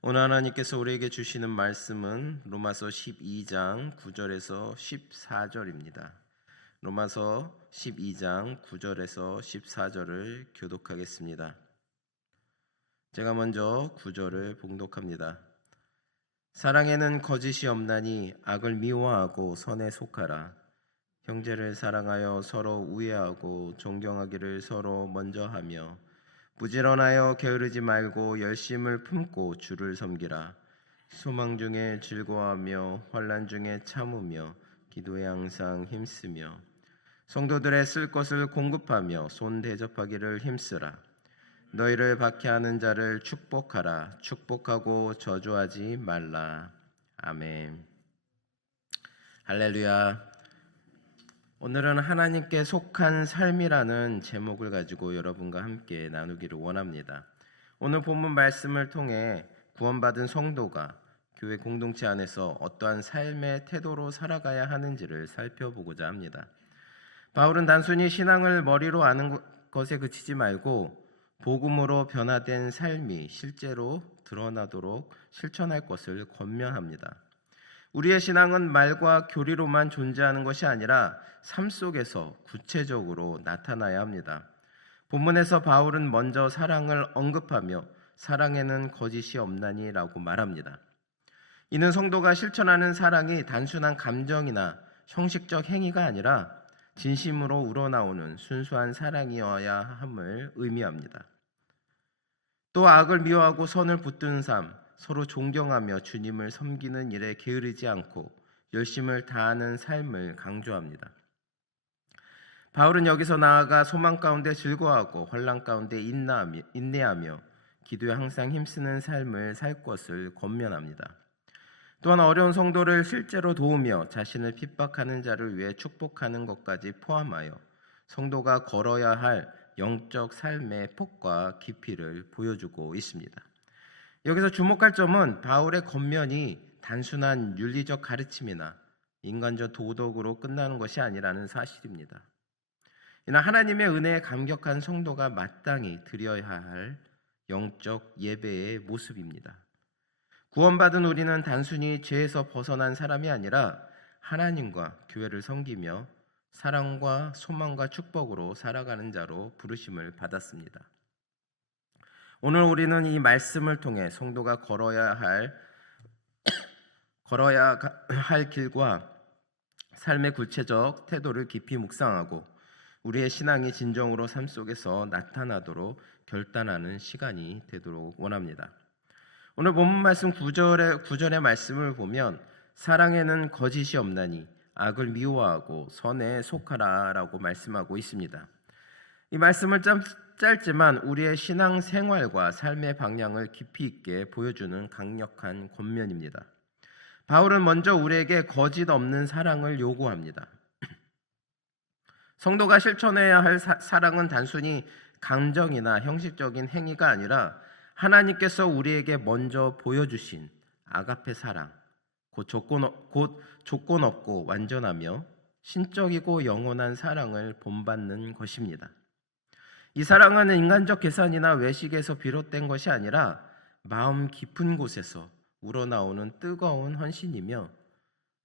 오늘 하나님께서 우리에게 주시는 말씀은 로마서 12장 9절에서 14절입니다. 로마서 12장 9절에서 14절을 교독하겠습니다. 제가 먼저 9절을 봉독합니다. 사랑에는 거짓이 없나니 악을 미워하고 선에 속하라. 형제를 사랑하여 서로 우애하고 존경하기를 서로 먼저 하며 부지런하여 게으르지 말고 열심을 품고 주를 섬기라. 소망 중에 즐거워하며 환난 중에 참으며 기도에 항상 힘쓰며 성도들의 쓸 것을 공급하며 손 대접하기를 힘쓰라. 너희를 박해하는 자를 축복하라. 축복하고 저주하지 말라. 아멘. 할렐루야. 오늘은 하나님께 속한 삶이라는 제목을 가지고 여러분과 함께 나누기를 원합니다. 오늘 본문 말씀을 통해 구원받은 성도가 교회 공동체 안에서 어떠한 삶의 태도로 살아가야 하는지를 살펴보고자 합니다. 바울은 단순히 신앙을 머리로 아는 것에 그치지 말고 복음으로 변화된 삶이 실제로 드러나도록 실천할 것을 권면합니다. 우리의 신앙은 말과 교리로만 존재하는 것이 아니라 삶 속에서 구체적으로 나타나야 합니다. 본문에서 바울은 먼저 사랑을 언급하며 사랑에는 거짓이 없나니라고 말합니다. 이는 성도가 실천하는 사랑이 단순한 감정이나 형식적 행위가 아니라 진심으로 우러나오는 순수한 사랑이어야 함을 의미합니다. 또 악을 미워하고 선을 붙드는 삶, 서로 존경하며 주님을 섬기는 일에 게으르지 않고 열심을 다하는 삶을 강조합니다. 바울은 여기서 나아가 소망 가운데 즐거워하고 환란 가운데 인내하며, 기도에 항상 힘쓰는 삶을 살 것을 권면합니다. 또한 어려운 성도를 실제로 도우며 자신을 핍박하는 자를 위해 축복하는 것까지 포함하여 성도가 걸어야 할 영적 삶의 폭과 깊이를 보여주고 있습니다. 여기서 주목할 점은 바울의 겉면이 단순한 윤리적 가르침이나 인간적 도덕으로 끝나는 것이 아니라는 사실입니다. 이나 하나님의 은혜에 감격한 성도가 마땅히 드려야 할 영적 예배의 모습입니다. 구원받은 우리는 단순히 죄에서 벗어난 사람이 아니라 하나님과 교회를 섬기며 사랑과 소망과 축복으로 살아가는 자로 부르심을 받았습니다. 오늘 우리는 이 말씀을 통해 성도가 걸어야 할 걸어야 할 길과 삶의 구체적 태도를 깊이 묵상하고 우리의 신앙이 진정으로 삶 속에서 나타나도록 결단하는 시간이 되도록 원합니다. 오늘 본문 말씀 9절의 9절의 말씀을 보면 사랑에는 거짓이 없나니 악을 미워하고 선에 속하라라고 말씀하고 있습니다. 이 말씀을 좀 짧지만 우리의 신앙 생활과 삶의 방향을 깊이 있게 보여주는 강력한 권면입니다. 바울은 먼저 우리에게 거짓 없는 사랑을 요구합니다. 성도가 실천해야 할 사, 사랑은 단순히 감정이나 형식적인 행위가 아니라 하나님께서 우리에게 먼저 보여주신 아가페 사랑, 곧 조건, 곧 조건 없고 완전하며 신적이고 영원한 사랑을 본받는 것입니다. 이 사랑은 인간적 계산이나 외식에서 비롯된 것이 아니라 마음 깊은 곳에서 우러나오는 뜨거운 헌신이며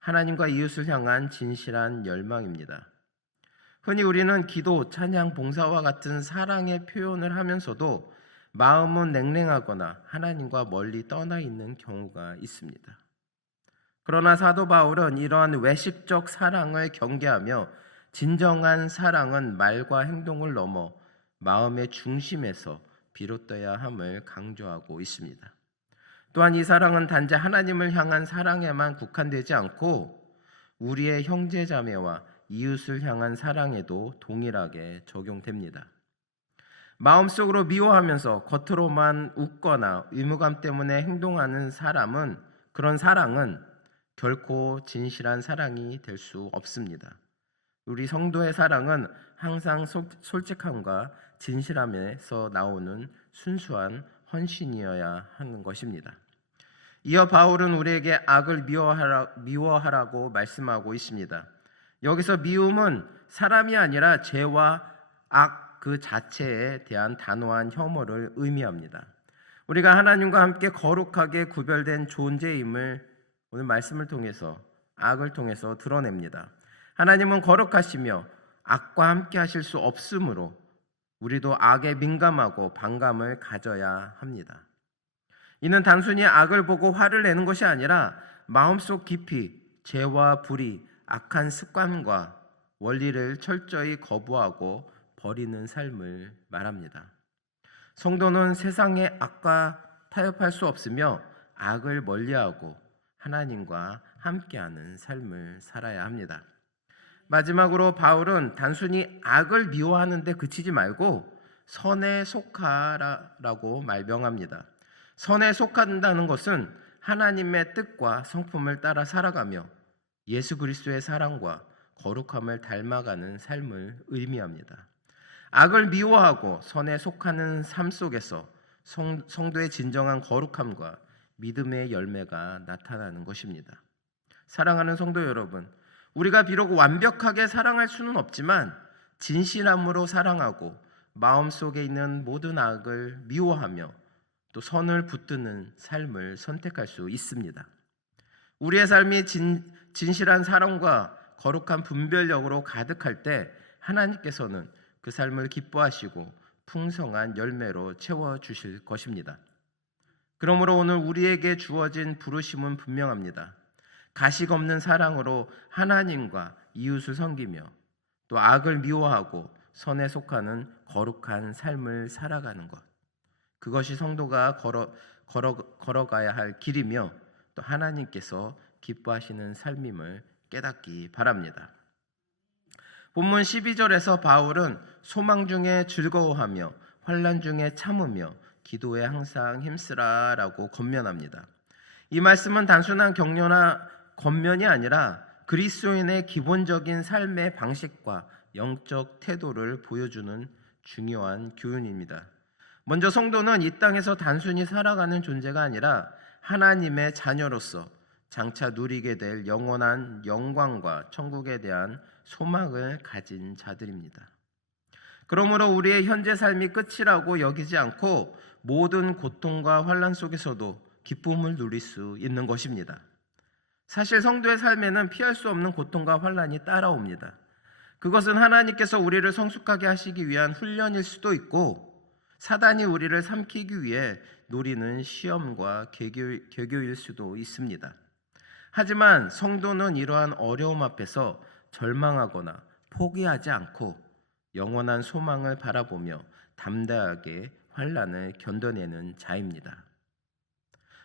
하나님과 이웃을 향한 진실한 열망입니다. 흔히 우리는 기도, 찬양, 봉사와 같은 사랑의 표현을 하면서도 마음은 냉랭하거나 하나님과 멀리 떠나 있는 경우가 있습니다. 그러나 사도 바울은 이러한 외식적 사랑을 경계하며 진정한 사랑은 말과 행동을 넘어 마음의 중심에서 비롯돼야 함을 강조하고 있습니다. 또한 이 사랑은 단지 하나님을 향한 사랑에만 국한되지 않고 우리의 형제 자매와 이웃을 향한 사랑에도 동일하게 적용됩니다. 마음속으로 미워하면서 겉으로만 웃거나 의무감 때문에 행동하는 사람은 그런 사랑은 결코 진실한 사랑이 될 수 없습니다. 우리 성도의 사랑은 항상 솔직함과 진실함에서 나오는 순수한 헌신이어야 하는 것입니다. 이어 바울은 우리에게 악을 미워하라, 미워하라고 말씀하고 있습니다. 여기서 미움은 사람이 아니라 죄와 악 그 자체에 대한 단호한 혐오를 의미합니다. 우리가 하나님과 함께 거룩하게 구별된 존재임을 오늘 말씀을 통해서 악을 통해서 드러냅니다. 하나님은 거룩하시며 악과 함께 하실 수 없으므로 우리도 악에 민감하고 반감을 가져야 합니다. 이는 단순히 악을 보고 화를 내는 것이 아니라 마음속 깊이 죄와 불의, 악한 습관과 원리를 철저히 거부하고 버리는 삶을 말합니다. 성도는 세상의 악과 타협할 수 없으며 악을 멀리하고 하나님과 함께하는 삶을 살아야 합니다. 마지막으로 바울은 단순히 악을 미워하는데 그치지 말고 선에 속하라라고 말명합니다. 선에 속한다는 것은 하나님의 뜻과 성품을 따라 살아가며 예수 그리스도의 사랑과 거룩함을 닮아가는 삶을 의미합니다. 악을 미워하고 선에 속하는 삶 속에서 성, 성도의 진정한 거룩함과 믿음의 열매가 나타나는 것입니다. 사랑하는 성도 여러분, 우리가 비록 완벽하게 사랑할 수는 없지만 진실함으로 사랑하고 마음속에 있는 모든 악을 미워하며 또 선을 붙드는 삶을 선택할 수 있습니다. 우리의 삶이 진, 진실한 사랑과 거룩한 분별력으로 가득할 때 하나님께서는 그 삶을 기뻐하시고 풍성한 열매로 채워 주실 것입니다. 그러므로 오늘 우리에게 주어진 부르심은 분명합니다. 가식 없는 사랑으로 하나님과 이웃을 섬기며 또 악을 미워하고 선에 속하는 거룩한 삶을 살아가는 것. 그것이 성도가 걸어, 걸어, 걸어가야 할 길이며 또 하나님께서 기뻐하시는 삶임을 깨닫기 바랍니다. 본문 12절에서 바울은 소망 중에 즐거워하며 환란 중에 참으며 기도에 항상 힘쓰라라고 권면합니다. 이 말씀은 단순한 격려나 겉면이 아니라 그리스도인의 기본적인 삶의 방식과 영적 태도를 보여주는 중요한 교훈입니다. 먼저 성도는 이 땅에서 단순히 살아가는 존재가 아니라 하나님의 자녀로서 장차 누리게 될 영원한 영광과 천국에 대한 소망을 가진 자들입니다. 그러므로 우리의 현재 삶이 끝이라고 여기지 않고 모든 고통과 환란 속에서도 기쁨을 누릴 수 있는 것입니다. 사실 성도의 삶에는 피할 수 없는 고통과 환란이 따라옵니다. 그것은 하나님께서 우리를 성숙하게 하시기 위한 훈련일 수도 있고 사단이 우리를 삼키기 위해 노리는 시험과 개교, 개교일 수도 있습니다. 하지만 성도는 이러한 어려움 앞에서 절망하거나 포기하지 않고 영원한 소망을 바라보며 담대하게 환란을 견뎌내는 자입니다.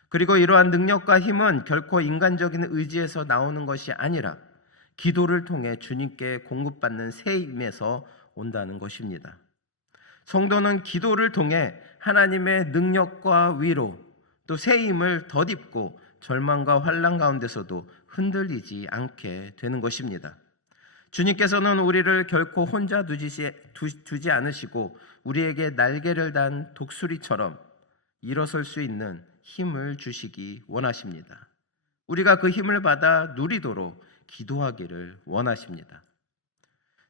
그리고 이러한 능력과 힘은 결코 인간적인 의지에서 나오는 것이 아니라 기도를 통해 주님께 공급받는 새 힘에서 온다는 것입니다. 성도는 기도를 통해 하나님의 능력과 위로 또 새 힘을 덧입고 절망과 환란 가운데서도 흔들리지 않게 되는 것입니다. 주님께서는 우리를 결코 혼자 두지, 두 지 않으시고 우리에게 날개를 단 독수리처럼 일어설 수 있는 힘을 주시기 원하십니다. 우리가 그 힘을 받아 누리도록 기도하기를 원하십니다.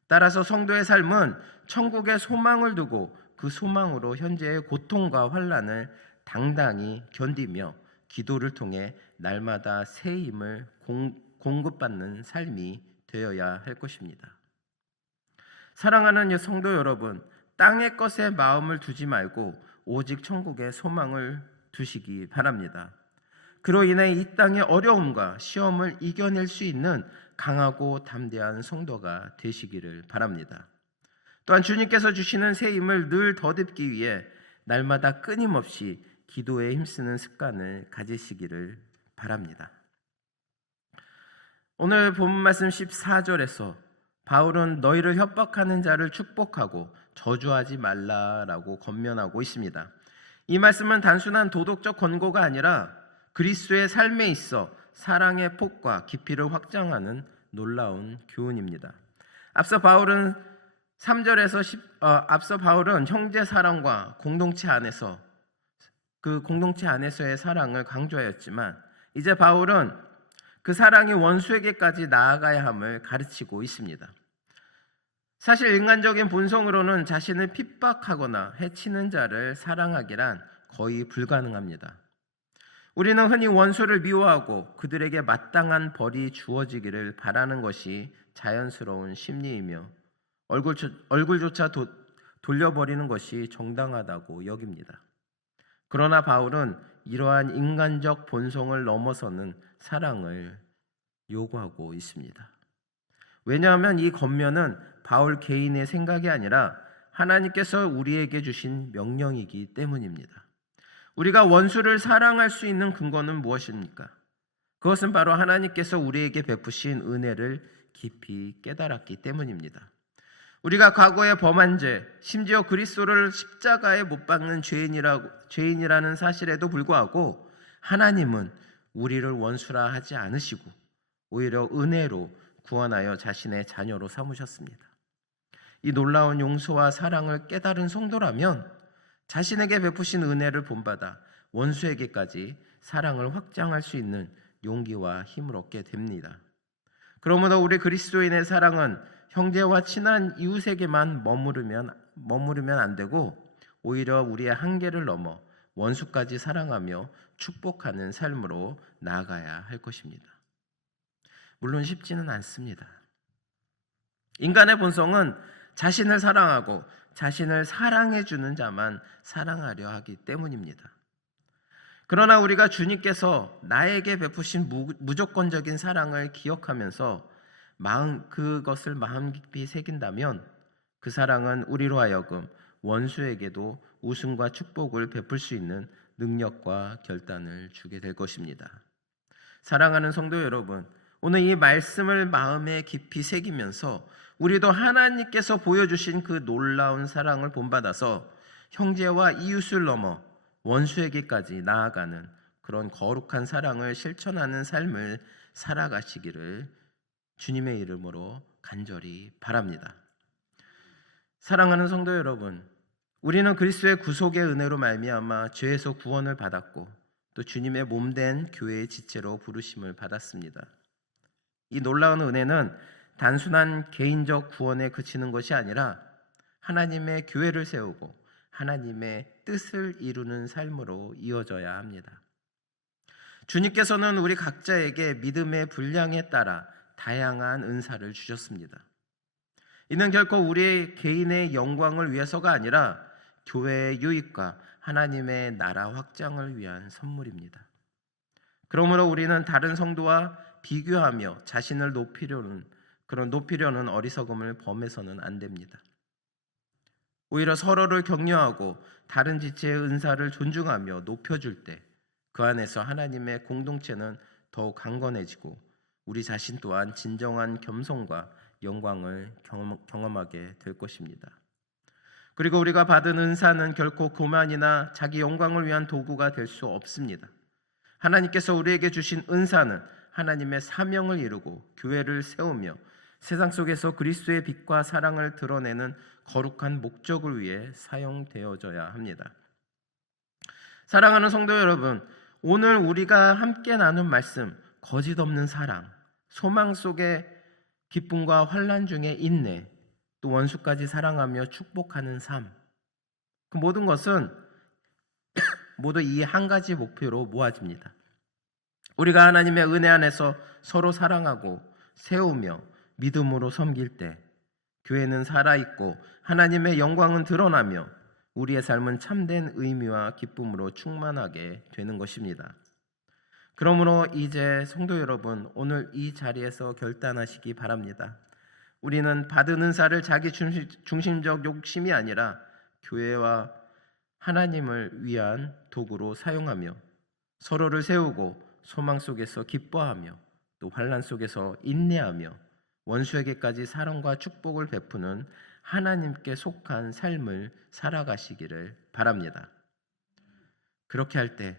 따라서 성도의 삶은 천국의 소망을 두고 그 소망으로 현재의 고통과 환란을 당당히 견디며 기도를 통해 날마다 새 힘을 공, 공급받는 삶이 되어야 할 것입니다. 사랑하는 성도 여러분, 땅의 것에 마음을 두지 말고 오직 천국의 소망을 두시기 바랍니다. 그로 인해 이 땅의 어려움과 시험을 이겨낼 수 있는 강하고 담대한 성도가 되시기를 바랍니다. 또한 주님께서 주시는 새 힘을 늘 덧입기 위해 날마다 끊임없이 기도에 힘쓰는 습관을 가지시기를 바랍니다. 오늘 본 말씀 14절에서 바울은 너희를 협박하는 자를 축복하고 저주하지 말라라고 권면하고 있습니다. 이 말씀은 단순한 도덕적 권고가 아니라 그리스도의 삶에 있어 사랑의 폭과 깊이를 확장하는 놀라운 교훈입니다. 앞서 바울은 3절에서 10, 어, 앞서 바울은 형제 사랑과 공동체 안에서 그 공동체 안에서의 사랑을 강조하였지만 이제 바울은 그 사랑이 원수에게까지 나아가야 함을 가르치고 있습니다. 사실 인간적인 본성으로는 자신을 핍박하거나 해치는 자를 사랑하기란 거의 불가능합니다. 우리는 흔히 원수를 미워하고 그들에게 마땅한 벌이 주어지기를 바라는 것이 자연스러운 심리이며 얼굴조, 얼굴조차 도, 돌려버리는 것이 정당하다고 여깁니다. 그러나 바울은 이러한 인간적 본성을 넘어서는 사랑을 요구하고 있습니다. 왜냐하면 이 겉면은 바울 개인의 생각이 아니라 하나님께서 우리에게 주신 명령이기 때문입니다. 우리가 원수를 사랑할 수 있는 근거는 무엇입니까? 그것은 바로 하나님께서 우리에게 베푸신 은혜를 깊이 깨달았기 때문입니다. 우리가 과거에 범한 죄, 심지어 그리스도를 십자가에 못 박는 죄인이라고 죄인이라는 사실에도 불구하고 하나님은 우리를 원수라 하지 않으시고 오히려 은혜로 구원하여 자신의 자녀로 삼으셨습니다. 이 놀라운 용서와 사랑을 깨달은 성도라면 자신에게 베푸신 은혜를 본받아 원수에게까지 사랑을 확장할 수 있는 용기와 힘을 얻게 됩니다. 그러므로 우리 그리스도인의 사랑은 형제와 친한 이웃에게만 머무르면 머무르면 안 되고 오히려 우리의 한계를 넘어 원수까지 사랑하며 축복하는 삶으로 나아가야 할 것입니다. 물론 쉽지는 않습니다. 인간의 본성은 자신을 사랑하고 자신을 사랑해 주는 자만 사랑하려 하기 때문입니다. 그러나 우리가 주님께서 나에게 베푸신 무조건적인 사랑을 기억하면서 마음 그것을 마음 깊이 새긴다면 그 사랑은 우리로 하여금 원수에게도 우승과 축복을 베풀 수 있는 능력과 결단을 주게 될 것입니다. 사랑하는 성도 여러분, 오늘 이 말씀을 마음에 깊이 새기면서 우리도 하나님께서 보여주신 그 놀라운 사랑을 본받아서 형제와 이웃을 넘어 원수에게까지 나아가는 그런 거룩한 사랑을 실천하는 삶을 살아가시기를 주님의 이름으로 간절히 바랍니다. 사랑하는 성도 여러분, 우리는 그리스도의 구속의 은혜로 말미암아 죄에서 구원을 받았고 또 주님의 몸 된 교회의 지체로 부르심을 받았습니다. 이 놀라운 은혜는 단순한 개인적 구원에 그치는 것이 아니라 하나님의 교회를 세우고 하나님의 뜻을 이루는 삶으로 이어져야 합니다. 주님께서는 우리 각자에게 믿음의 분량에 따라 다양한 은사를 주셨습니다. 이는 결코 우리 개인의 영광을 위해서가 아니라 교회의 유익과 하나님의 나라 확장을 위한 선물입니다. 그러므로 우리는 다른 성도와 비교하며 자신을 높이려는 그런 높이려는 어리석음을 범해서는 안 됩니다. 오히려 서로를 격려하고 다른 지체의 은사를 존중하며 높여줄 때 그 안에서 하나님의 공동체는 더욱 강건해지고 우리 자신 또한 진정한 겸손과 영광을 경험, 하게 될 것입니다. 그리고 우리가 받은 은사는 결코 교만이나 자기 영광을 위한 도구가 될 수 없습니다. 하나님께서 우리에게 주신 은사는 하나님의 사명을 이루고 교회를 세우며 세상 속에서 그리스도의 빛과 사랑을 드러내는 거룩한 목적을 위해 사용되어져야 합니다. 사랑하는 성도 여러분, 오늘 우리가 함께 나눈 말씀, 거짓 없는 사랑, 소망 속에 기쁨과 환란 중에 인내, 또 원수까지 사랑하며 축복하는 삶. 그 모든 것은 모두 이 한 가지 목표로 모아집니다. 우리가 하나님의 은혜 안에서 서로 사랑하고 세우며 믿음으로 섬길 때 교회는 살아있고 하나님의 영광은 드러나며 우리의 삶은 참된 의미와 기쁨으로 충만하게 되는 것입니다. 그러므로 이제 성도 여러분, 오늘 이 자리에서 결단하시기 바랍니다. 우리는 받은 은사를 자기 중심적 욕심이 아니라 교회와 하나님을 위한 도구로 사용하며 서로를 세우고 소망 속에서 기뻐하며 또 환란 속에서 인내하며 원수에게까지 사랑과 축복을 베푸는 하나님께 속한 삶을 살아가시기를 바랍니다. 그렇게 할 때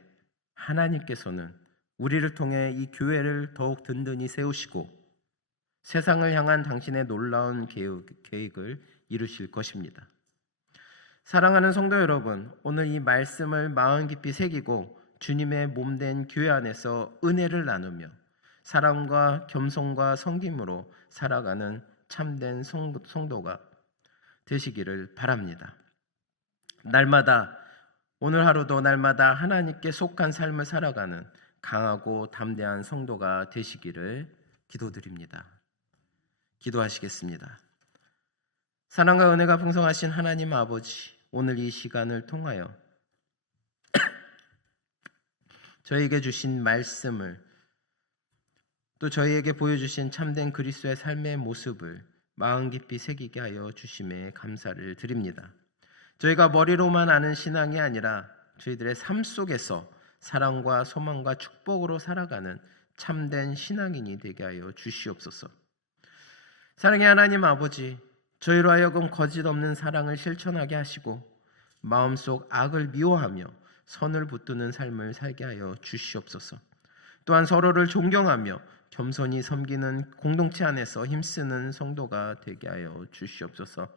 하나님께서는 우리를 통해 이 교회를 더욱 든든히 세우시고 세상을 향한 당신의 놀라운 계획을 이루실 것입니다. 사랑하는 성도 여러분, 오늘 이 말씀을 마음 깊이 새기고 주님의 몸된 교회 안에서 은혜를 나누며 사랑과 겸손과 성김으로 살아가는 참된 성도가 되시기를 바랍니다. 날마다 오늘 하루도 날마다 하나님께 속한 삶을 살아가는 강하고 담대한 성도가 되시기를 기도드립니다. 기도하시겠습니다. 사랑과 은혜가 풍성하신 하나님 아버지, 오늘 이 시간을 통하여 저에게 주신 말씀을 또 저희에게 보여주신 참된 그리스도의 삶의 모습을 마음 깊이 새기게 하여 주심에 감사를 드립니다. 저희가 머리로만 아는 신앙이 아니라 저희들의 삶 속에서 사랑과 소망과 축복으로 살아가는 참된 신앙인이 되게 하여 주시옵소서. 사랑의 하나님 아버지, 저희로 하여금 거짓 없는 사랑을 실천하게 하시고 마음속 악을 미워하며 선을 붙드는 삶을 살게 하여 주시옵소서. 또한 서로를 존경하며 겸손히 섬기는 공동체 안에서 힘쓰는 성도가 되게 하여 주시옵소서.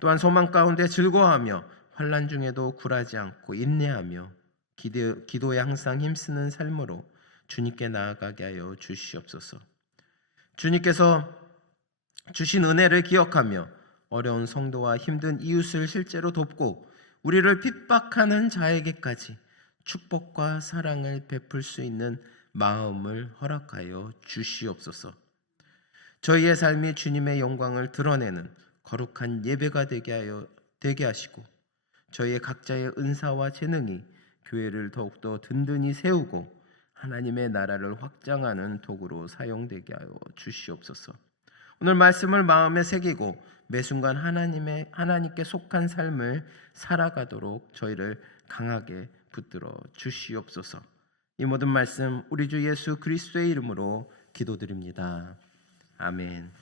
또한 소망 가운데 즐거워하며 환란 중에도 굴하지 않고 인내하며 기도, 기도에 항상 힘쓰는 삶으로 주님께 나아가게 하여 주시옵소서. 주님께서 주신 은혜를 기억하며 어려운 성도와 힘든 이웃을 실제로 돕고 우리를 핍박하는 자에게까지 축복과 사랑을 베풀 수 있는 마음을 허락하여 주시옵소서. 저희의 삶이 주님의 영광을 드러내는 거룩한 예배가 되게 하여 되게 하시고 저희의 각자의 은사와 재능이 교회를 더욱더 든든히 세우고 하나님의 나라를 확장하는 도구로 사용되게 하여 주시옵소서. 오늘 말씀을 마음에 새기고 매 순간 하나님의 하나님께 속한 삶을 살아가도록 저희를 강하게 붙들어 주시옵소서. 이 모든 말씀 우리 주 예수 그리스도의 이름으로 기도드립니다. 아멘.